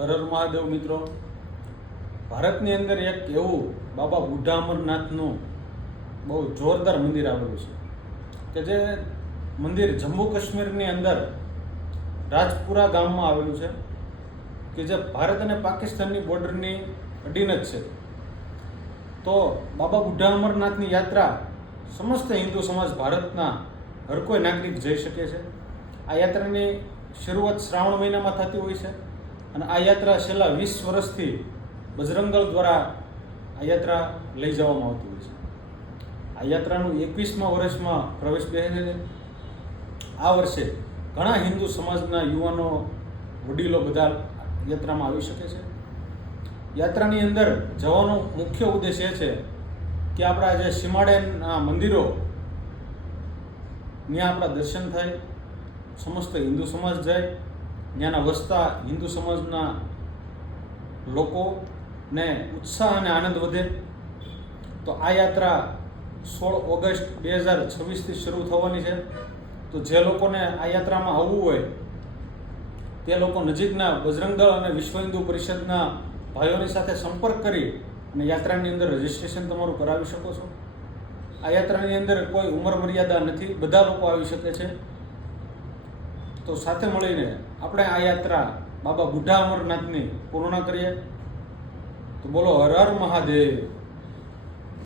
હર હર મહાદેવ મિત્રો, ભારતની અંદર એક એવું બાબા બુઢા અમરનાથનું બહુ જોરદાર મંદિર આવેલું છે કે જે મંદિર જમ્મુ કાશ્મીરની અંદર રાજપુરા ગામમાં આવેલું છે કે જે ભારત અને પાકિસ્તાનની બોર્ડરની અડીને જ છે. તો બાબા બુઢા અમરનાથની યાત્રા સમસ્ત હિન્દુ સમાજ ભારતના હર કોઈ નાગરિક જઈ શકે છે. આ યાત્રાની શરૂઆત શ્રાવણ મહિનામાં થતી હોય છે અને આ યાત્રા છેલ્લા 20 વર્ષથી બજરંગદળ દ્વારા આ યાત્રા લઈ જવામાં આવતી હોય છે. આ યાત્રાનું 21મા વર્ષમાં પ્રવેશ બેસે છે. આ વર્ષે ઘણા હિન્દુ સમાજના યુવાનો, વડીલો બધા યાત્રામાં આવી શકે છે. યાત્રાની અંદર જવાનો મુખ્ય ઉદ્દેશ એ છે કે આપણા જે સીમાડેના મંદિરો ત્યાં આપણા દર્શન થાય, સમસ્ત હિન્દુ સમાજ જાય, ત્યાંના વસતા હિન્દુ સમાજના લોકોને ઉત્સાહ અને આનંદ વધે. તો આ યાત્રા 16 ઓગસ્ટ 2026થી શરૂ થવાની છે. તો જે લોકોને આ યાત્રામાં આવવું હોય તે લોકો નજીકના બજરંગદળ અને વિશ્વ હિન્દુ પરિષદના ભાઈઓની સાથે સંપર્ક કરી અને યાત્રાની અંદર રજિસ્ટ્રેશન તમારું કરાવી શકો છો. આ યાત્રાની અંદર કોઈ ઉંમર મર્યાદા નથી, બધા લોકો આવી શકે છે. તો સાથે મળીને આપણે આ યાત્રા બાબા બુઢા અમરનાથની પૂર્ણ કરીએ. તો બોલો હર હર મહાદેવ.